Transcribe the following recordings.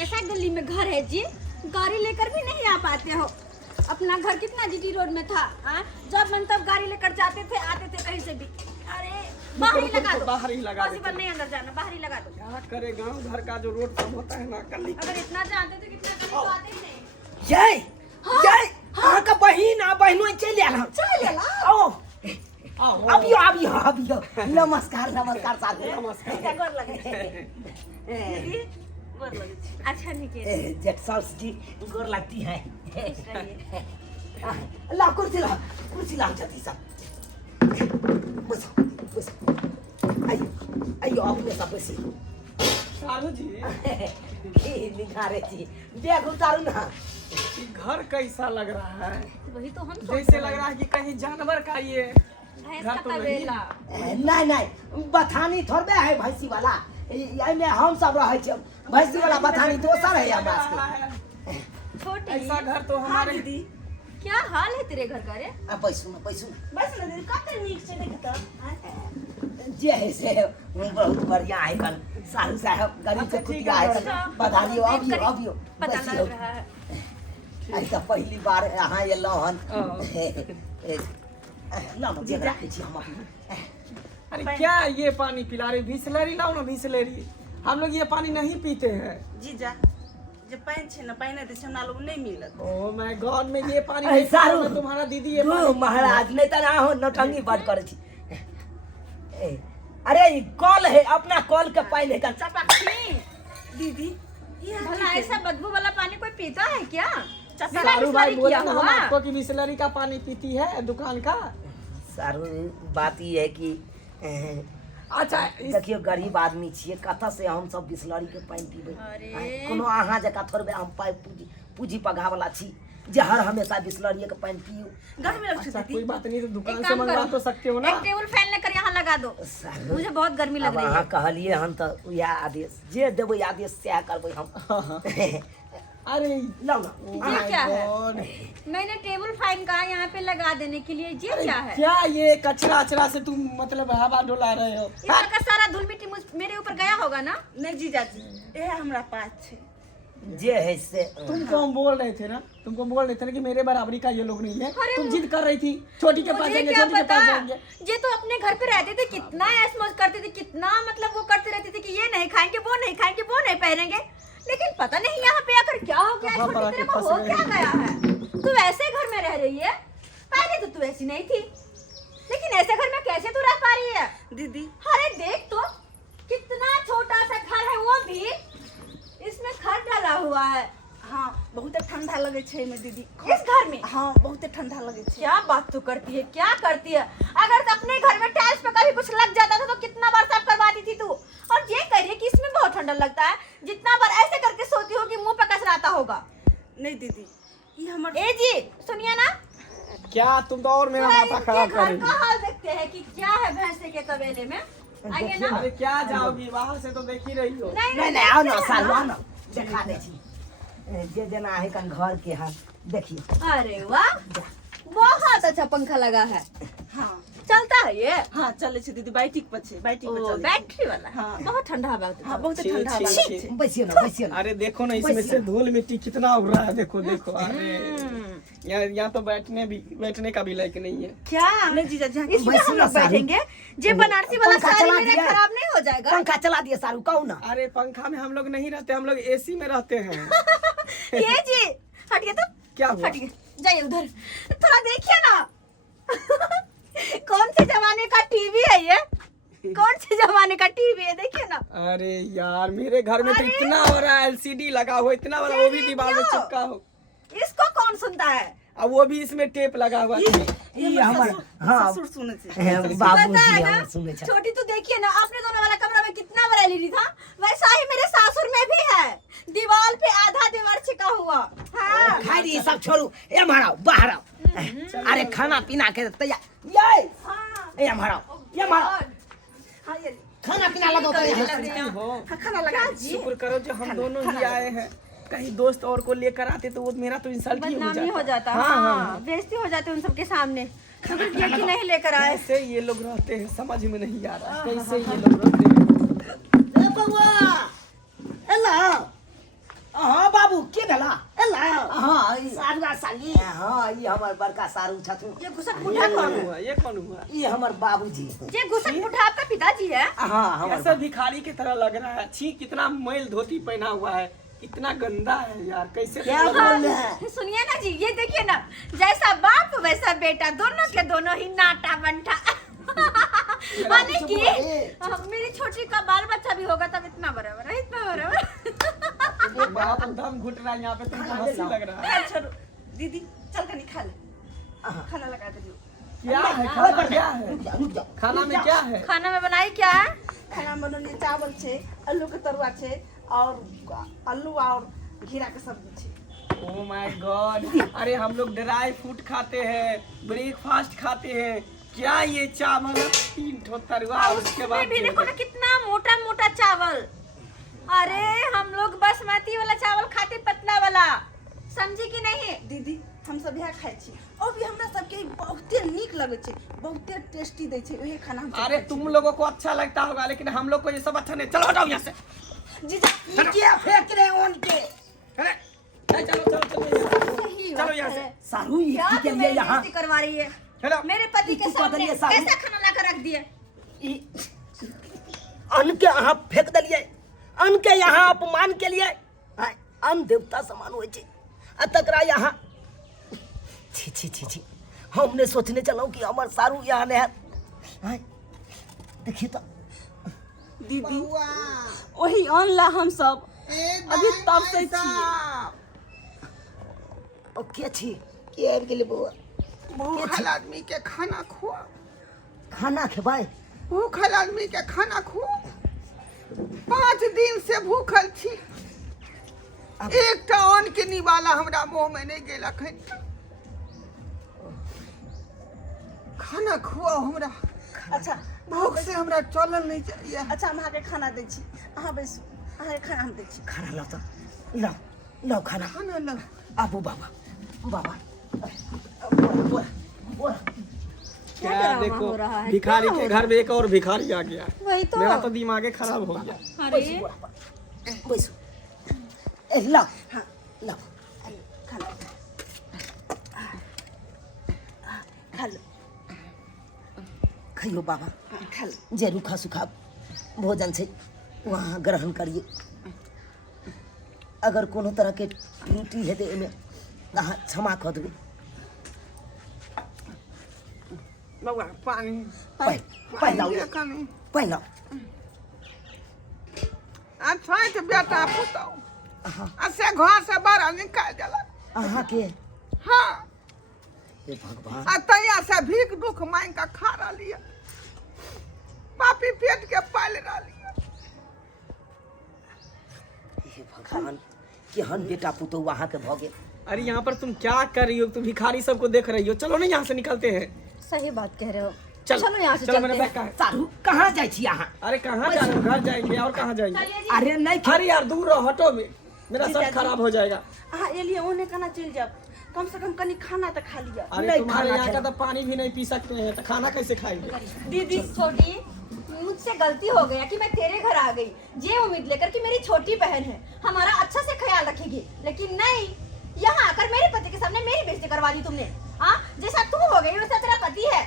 कैसा गली में घर है जी, गाड़ी लेकर भी नहीं आ पाते हो। अपना घर कितना जीटी रोड में था, जब मन तब गाड़ी लेकर जाते थे, आते थे कहीं से भी। अरे बाहर ही लगा दो, बाहर ही लगा पॉसिबल नहीं अंदर जाना, बाहर ही लगा दो। क्या करे, गांव घर का जो रोड सब होता है ना गली। अगर इतना जानते थे कितना कभी तो आते ही नहीं। जय जय हाँ का बहिन आ बहिनो चल आला आओ अबियो नमस्कार नमस्कार साथी नमस्कार। गोर लगे दीदी, गोर लगे। अच्छा निके जेठ साउस जी गोर लगती है। खुश रहिए। ला कुर्सी ला जल्दी सब बस आइयो अपने सब बसी सालू जी निखारे जी बैग उतारू ना। ये घर कैसा लग रहा है, वही तो हम जैसे लग रहा है कि कहीं जानवर का ये भैंस घर का तो नहीं। तबेला। नहीं बथानी थोड़बे है भैंसी वाला, में हम सब रहे छे। भैंसी वाला बथानी दोसर है हमरा के। छोटी ऐसा घर तो हमारे दीदी, क्या हाल है तेरे घर का रे? पैसू ना बस ना दीदी, कते नीक से देखता। जे है से बहुत बढ़िया है कल साहू साहब गरीब से कुटिया है बधाई अबियो पता लग रहा है। ऐसा पहली बार यहाँ ये लहन ना जे रखे छी हम अपने। अरे क्या ये पानी पिला रही, बिसलेरी लाओ ना बिसलेरी। हम लोग ये पानी नहीं पीते हैं। जीजा जे पानी छे ना पानी दे हमरा लोग नहीं मिलत। ओ मैं गॉड में ये पानी अरे नहीं पीता सारू, हूं, तुम्हारा दीदी ये तू पानी महाराज नहीं तना हो नौटंगी बात करे छी। अरे ये कॉल है अपना कॉल के पानी का चपकनी दीदी ये भला ऐसा बदबू वाला पानी कोई पीता है क्या? सारू भाई बोला ना हम हुआ? आपको कि बिसलेरी का पानी पीती है दुकान का। सारू बात ये है कि अच्छा देखियो गरीब आदमी छिए, कथा से हम सब बिसलरी के पानी पीबे। अरे। कोनो अहाँ जका थोड़बे हम पाई पूजी पगा वाला छी जे हर हमेशा बिसलरी के पानी पियो। घर में रख अच्छा दीदी कोई बात नहीं, तो एक दुकान से काम मंगवा करो, तो सकते हो ना। एक टेबल फैन लेकर यहाँ लगा दो, सारू, मुझे बहुत गर्मी लग अब रही अहाँ है। कहलिए हन तो यह आदेश जे देबै आदेश से करबै हम। अरे लो ना ये क्या है? God। मैंने टेबल फैन कहा यहाँ पे लगा देने के लिए, ये क्या है? क्या ये कचरा अचरा से तुम मतलब हवा डोला रहे हो? इसका का सारा धूल मिट्टी मेरे ऊपर गया होगा ना? नहीं जीजा जी ये हमरा पास छे। जे है से तुमको हम बोल रहे थे ना, तुमको बोल रहे थे ना कि मेरे बराबरी का ये लोग नहीं है। अरे तुम जिद कर रही थी छोटी के पास मुझे जाएंगे, क्या छोटी के पता, पास जाएंगे। ये तो अपने घर पे रहते थे, कितना ऐश मौज करते थे, कितना मतलब वो करते रहते थे कि ये नहीं खाएंगे, वो नहीं खाएंगे, वो नहीं पहनेंगे। लेकिन पता नहीं यहाँ पे आकर क्या हो गया, कहाँ पर छोटी आके तेरे को फंस हो गए? क्या गया है? तू ऐसे घर में रह रही है, पहले तो तू ऐसी नहीं थी, लेकिन ऐसे घर में कैसे तू रह पा रही है? दीदी अरे देख तो, कितना छोटा सा घर है, वो भी इसमें खर डाला हुआ है। हाँ बहुत ठंडा लगे छे में दीदी। इस घर में हाँ बहुत ठंडा लगे छे। क्या बात तो करती है, क्या करती है? अगर तो अपने घर में टाइल्स पे कभी कुछ लग जाता था तो कितना बार साफ करवाती थी तू, और ये कह रही है कि इसमें बहुत ठंडा लगता है। जितना बार ऐसे करके सोती होगी मुंह पे कचरा आता होगा। नहीं दीदी ये हमर ए जी सुनिए ना, क्या तुम तो और मेरा थोड़ा माथा इनके खराब कर घर रही का हो। हाल देखते हैं कि क्या है भैंसे के तबेले में। आइए ना। अरे क्या जाओगी, बाहर से तो देख ही रही हो। नहीं नहीं आओ ना सारू आओ ना देखा दे छी जे जना है कन घर के हाल देखिए। अरे वाह, बहुत अच्छा पंखा लगा है, हाँ चलता है ये? हाँ चले छे दीदी बैटिक पर छे, बैटिक पर ओ, चले। बैटरी वाला। हाँ। बहुत ठंडा हवा होता है। हाँ बहुत छी, ठंडा छी, लगे छी। छे। बैसिए ना अरे देखो ना इसमें से धूल मिट्टी कितना उड़ रहा है, देखो देखो। अरे यहाँ तो बैठने का भी लायक नहीं है। क्या नहीं जीजा जी इसमें हम लोग बैठेंगे? जे बनारसी वाला पंखा साड़ी चला मेरा दिया। खराब नहीं हो जाएगा? पंखा चला दिए सारू कहू ना। अरे पंखा में हम लोग नहीं रहते, हम लोग एसी में रहते हैं। ये जी हटिए तो, क्या हुआ? हटिए, जाइए उधर, थोड़ा देखिए ना। कौन से जमाने का टीवी है ये? कौन से जमाने का टीवी है, देखिए ना। अरे यार मेरे घर में तो अरे! इतना बड़ा एलसीडी लगा हो, इतना बड़ा, वो भी दीवार में क्यों? चिपका हो, इसको कौन सुनता है? अब वो भी इसमें टेप लगा हुआ है। ये हमारा हाँ ससुर सुने छे। बाबूजी पता है हम ना, सुने छ। छोटी तो देखिए ना, अपने दोनों वाला कमरा में कितना बड़ा एलईडी था, वैसा ही मेरे सासुर में भी है, दीवार पे आधा दीवार छिका हुआ। हाँ। खाई ये सब छोड़ू, ए मारो बाहर आओ। अरे खाना पीना के तैयार ये हाँ। ए मारो ये मारो हाँ ये खाना पीना लगा तो हो हाँ खाना लगा शुक्र करो जो हम दोनों ही आए हैं, कहीं दोस्त और को लेकर आते तो वो मेरा तो इंसल्ट ही बदनामी हो जाता। हाँ, हाँ, हाँ। बेइज्जती हो जाती उन सबके सामने। शुक्र किया कि नहीं लेकर आए। कैसे ये लोग रहते हैं समझ में नहीं आ रहा, कैसे ये लोग रहते हैं। ए बउआ एला सारू के भेला ए ला हां सारुआ साली हां ई हमर बड़का सारू छथुन ये घुसक मुठा कौन है? ये कौन हुआ ई हमर बाबूजी ये घुसक मुठा आपका पिताजी है? हां हमर ऐसा भिखारी की तरह लग रहा है। छी कितना मैल धोती पहना हुआ है, इतना गंदा है यार, कैसे क्या बोल रहे हैं? सुनिए ना जी, ये देखिए ना, जैसा बाप वैसा बेटा, दोनों के दोनों ही नाटा बंटा। माने कि मेरी छोटी का बाल बच्चा भी होगा तब इतना बराबर है, इतना बराबर। ये बाप दम घुट रहा है यहाँ पे, तुमको हंसी लग रहा है। चल छोड़ो दीदी, चल कनी खा ले, खाना लगा दे दियो। क्या है खाना में, क्या है रुक जाओ खाना में, क्या है खाना में बनाई क्या है? खाना में बनौनी चावल छे, आलू के तरुआ छे और आलू और घीरा के सब्जी छे। ओह माय गॉड, अरे हम लोग ड्राई फ्रूट खाते हैं, ब्रेकफास्ट खाते हैं, क्या ये चावल 3 ठो तरुआ और उसके बाद भी देखो ना कितना मोटा मोटा चावल। अरे हम लोग बासमती वाला चावल खाते, पतला वाला, समझी कि नहीं? दीदी हम सब यहाँ खाइ छी और भी हमरा सबके बहुते नीक लगे छे, बहुते टेस्टी दे छे वही खाना हम सब अरे खाइ छी। तुम लोगों को अच्छा लगता होगा, लेकिन हम लोग को ये सब अच्छा नहीं। चलो हटाओ यहाँ से। जीजा ये क्या फेंक रहे हो उनके अरे नहीं, चलो चलो चलो सही चलो बात यहाँ है। से। सारू ये क्या के तुम्हें लिए यहाँ बेइज्जती करवा रही है? चलो मेरे पति के तू सामने बदलिए साहब। कैसा खाना लाकर रख दिए? अन्न के यहाँ फेंक दिलिए, अन्न के यहाँ अपमान के लिए अन्न देवता समान हो छे आ तकरा यहाँ छी छी छी छी। हमने सोचने चलो कि हमर सारू यहाँ ने है। देखिए तो दीदी वही अनला हम सब अभी तब से छिए। ओ के छी के आबि गेलै बौआ? भूखल आदमी के खाना खुआ, खाना खेबै? भूखल आदमी के खाना खुआ। 5 दिन से भूखल छी, एकटा अन्न के निवाला हमरा मुंह में नहीं गेल अखन। खाना खुआ हमरा, अच्छा भूख से हमरा चलल नहीं चाहिए। अच्छा हम अहाँके खाना दै छी, अहाँ बैसू, अहाँके खाना हम दै छी। खाना लो तो लो लो खाना खाना लो। आबू बाबा बाबा क्या ड्रामा देखो, हो रहा है? भिखारी क्या के हो घर में एक और भिखारी आ गया। वही तो। मेरा तो दिमाग खराब हो गया। अरे बैसो ए लो हाँ लो खाना खा लो, खाइयो बाबा, खा लो। जे रूखा सूखा भोजन छै वहाँ ग्रहण करिए। अगर कोनो तरह के त्रुटि हेतै एहिमे अहाँ क्षमा कऽ देबै। बउआ पानी पानि लाउ कनी। पानि लाउ। अच्छा के बेटा पुतौ आ से घर से बाहर निकाल देलक। अहाँके हाँ, हे भगवान, आ तैया से भीख दुख मांग के खा रही, पापी पेट के पाल रही। हे भगवान, केहन बेटा पुतौह अहाँके भऽ गेल। अरे यहाँ पर तुम क्या कर रही हो? तुम भिखारी सबको देख रही हो। चलो ना यहाँ से निकलते हैं। सही बात कह रहे हो। चल चलो यहाँ से चलो, मेरा चलते बैग कहाँ है? सारू कहाँ जाइ छी अहाँ? अरे कहाँ जा रहे हो? घर जाएंगे और कहाँ जाएंगे? अरे नहीं अरे यार दूर रहो, हटो में, मेरा सर खराब हो जाएगा। अहाँ एलिए ओने केना चलि जाब, कम से कम कनी खाना तो खा लिया। अरे नहीं, तुम्हारे खाना यहाँ का खेला। तो पानी भी नहीं पी सकते हैं, तो खाना कैसे खाएंगे? दीदी छोटी, मुझसे गलती हो गया कि मैं तेरे घर आ गई ये उम्मीद लेकर कि मेरी छोटी बहन है, हमारा अच्छा से ख्याल रखेगी, लेकिन नहीं, यहाँ आकर मेरे पति के सामने मेरी बेइज्जती करवा दी तुमने। हाँ, जैसा तू हो गई वैसा तेरा पति है,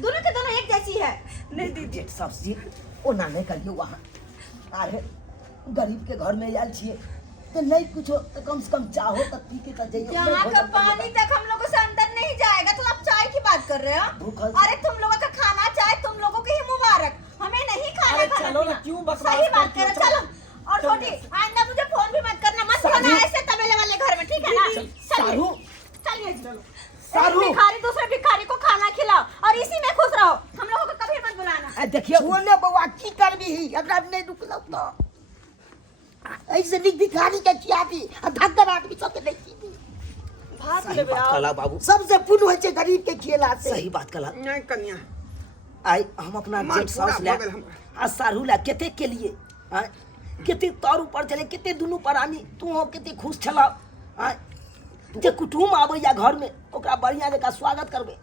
दोनों के दोनों एक जैसी है। नहीं दीदी जेठ साउस जी ओना नहीं करियो वहाँ। अरे गरीब के घर में आयल छिए तो नहीं कुछो तो कम से कम चाहो तो पी के तो जाइए। यहाँ का पानी तक हम लोगों से अंदर नहीं जाएगा, तो आप चाय की बात कर रहे हो? भूखल। अरे तुम लोगों का खाना चाय तुम लोगों के ही मुबारक, हमें नहीं खाना अरे खाना चलो ना, पीना। क्यों बकवास सही बात करती हो? कर, चलो। और छोटी, आइंदा मुझे फोन भी मत करना, मत रहना ऐसे तबेले वाले घर में, ठीक है ना? सारू चलिए जी। सारू। एक भिखारी दूसरे भिखारी को खाना खिलाओ और इसी में खुश रहो, हम लोगों को कभी मत बुलाना। देखिए ओने बउआ की करबी एकरा नहीं रुकलौ तो ऐसे निक भिखारी के खियाबी आ धक्कर आदमी सब के नहीं खियाबी। भात लेबे आओ। कला बाबू सबसे पुण्य होय छै गरीब के खियला से। सही बात कला। नहीं कन्या, आई हम अपना मन जेठ साउस पूरा ले भऽ गेल हमरा। आ सारू ला केते के लिए आय केते तौर ऊपर चले, केते दुनू प्राणी तू हो केते खुश छला। आय जे कुटुम आबै या घर में ओकरा बढ़िया जका स्वागत करबे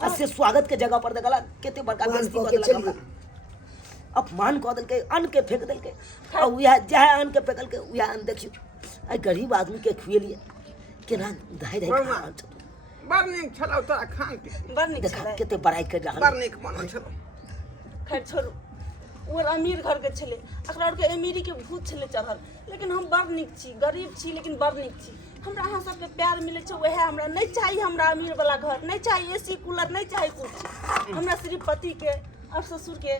आ से स्वागत के जगह पर देखला केते बड़का बेइज्जती कर देलक हमरा। अपमान कऽ देलकै, अन्न के फेंक देलकै। और वह जहाँ अन्न के फेंकलकै वह अन्न देखियो आई गरीब आदमी के खुएलिए केना धाय धाय भगवान। खा छौ। बड़ नीक छलौ तोरा खान के, बड़ नीक देखा छलै। कते बड़ाई कर रहल। बड़ नीक बनल छलौ। खैर छोड़ू, वो अमीर घर के छले, एकरा और के अमीरी के भूत छले चढ़ल, लेकिन हम बड़ नीक छी, गरीब छी लेकिन बड़ नीक छी। हमरा अहाँ सबके प्यार मिले छै वह हमरा नहीं चाहिए। हमरा अमीर वाला घर नहीं चाहिए, एसी कूलर नहीं चाहिए, कुछ हमरा सिर्फ पति के और ससुर के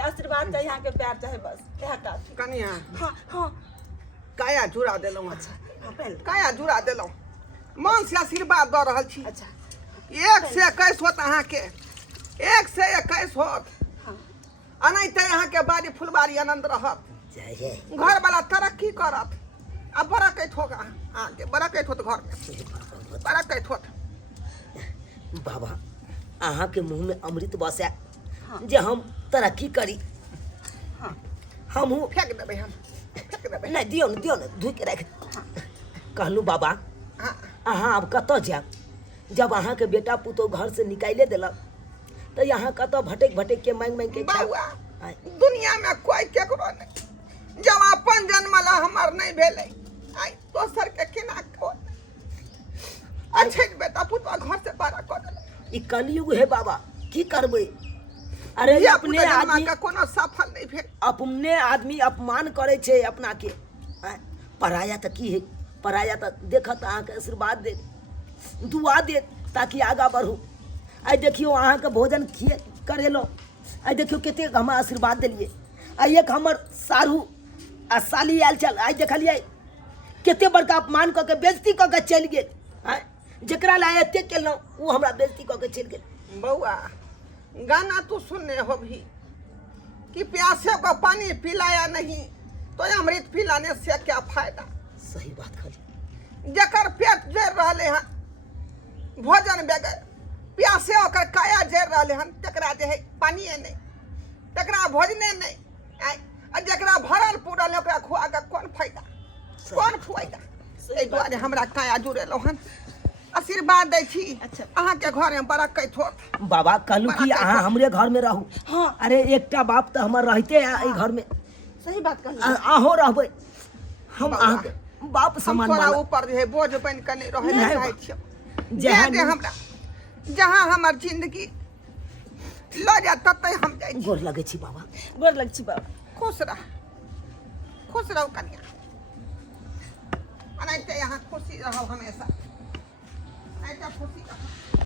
आशीर्वाद चाहिए, यहाँ के प्यार चाहे, बस यह काफी। कनिया हाँ हाँ काया जुड़ा देलौ। अच्छा हाँ पहले काया जुड़ा देलौ, मन से आशीर्वाद दऽ रहल छी। अच्छा 1 से 21 होत अहाँ के, 1 से 21 होत। हाँ अनैते अहाँ के बाड़ी फुलबाड़ी आनंद रहत, जय जय घर वाला तरक्की करत। अब बरकैत होगा आगे, बरकैत होत घर में, बरकैत होत। बाबा अहाँ के मुंह में अमृत बसे हाँ। जे हम तरक्की करी। हाँ हमहू फेंक देबै हम, फेंक देबै। नहीं दियो न धुई के रख। कहलू बाबा हाँ अहाँ अब कतऽ जायब, जब अहाँ के बेटा पुतोह घर से निकाले देलक तो यहाँ कतऽ भटक भटक के मांग मांग के खायब? बउआ आय, दुनिया में कोई केकरो नहीं, जब अपन जन्मला हमर नहीं भेलै, आई दोसर के केना को अच्छे बेटा पुतवा घर से बाहर कर देलक। ई कलयुग है बाबा, की करबै? अरे धिया अपने पुता जन्मा आदमी के कोनो सफल नहीं भेल। अपने आदमी अपमान करे छे अपना के। आय, पराया तो की है, पराया तो देखत अहाँ के आशीर्वाद दे, दुआ दे ताकि आगा बढ़ू। आई देखियो अहाँ के भोजन खिए करेलो, आई देखियो कते हम आशीर्वाद दिलिए। आई एक हमर सारू आ साली आयल चल, आई देखलिए कते बड़का अपमान कऽ के बेइज्जती कऽ के चलि गेल। आय जकरा ला एते केलहुँ वो हमरा बेइज्जती कऽ के चलि गेल। बउआ गाना तू सुनने हो भी कि प्यासे को पानी पिलाया नहीं तो अमृत पिलाने से क्या फायदा। सही बात खाली। जकर पेट जर रहले हन भोजन बगैर, प्यासे ओकर काया जर रहले हन, तकरा जे है पानिए नहीं, तकरा भोजने नहीं। आय आ जकरा भरल पूरल है ओकरा खुआ के कौन फायदा, कौन फायदा। एहि दुआरे हमरा काया जुड़ेलौ हन, आशीर्वाद दै छी। अच्छा। अहाँ के घर में बरकैत होत। बाबा कहलू कि अहाँ हमरे घर में रहू। हाँ अरे एकटा बाप तो हमर रहते है एहि घर में, सही बात कहली। अहो रहबै, हम बाबा, अहाँ के बाप हम समान तोरा मानब। ऊपर जे है बोझ बन के नहीं रहे नहीं चाहै बा। छियौ। जहाँ दे दे हमरा, जहाँ हमर जिंदगी लऽ जा ततै हम जाइ छी। गोर लगै छी बाबा। गोर लग छी बाबा। खुश रह, खुश रहो कन्या, अनैते यहाँ खुशी रहो हमेशा, अनैते खुशी रहो।